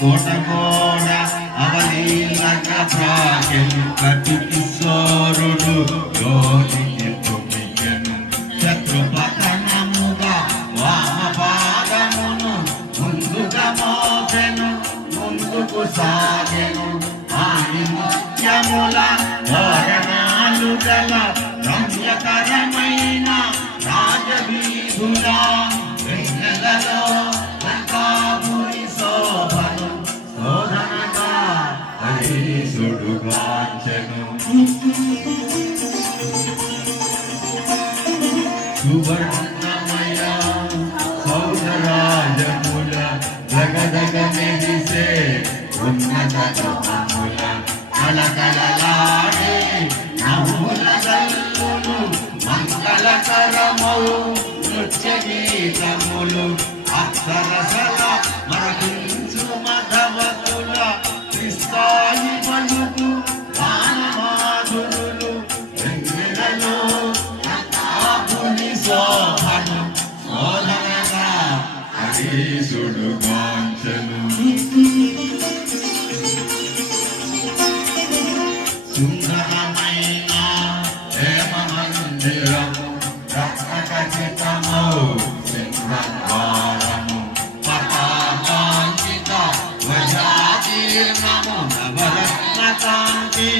కోట కోడ అవలీలక ప్రాకెను కటి కిశోరుడు యోనికి తుమికెను శత్రుపతనముగా వామపాదమును ముందుగా మోపెను ముందుకు సాగెను ఆని ముత్యముల తోరణాలు గల రమ్యకరమైన రాజవీధుల వెన్నెలలో లంకాపురి శోభను శోధనగా హరీశుడు గాంచెను సువర్ణమయ సౌధరాజముల జగదగ మెరిసే ఉన్నత గృహముల కలకలలాడే నవ్వుల గల్లులు మంగళకరమౌ నృత్య గీతములు అక్షరసల మరగించు మధవతుల క్రిస్తాయి పలుకు గానమాధురులు వెన్నెలలో లంకాపురి శోభను శోధనగా హరీశుడు గాంచెను సుందరమైన హేమ మందిరము రత్నఖచితమౌ సింహద్వారము పతాకాంకిత ధ్వజాకీర్ణము నవరత్నకాంతి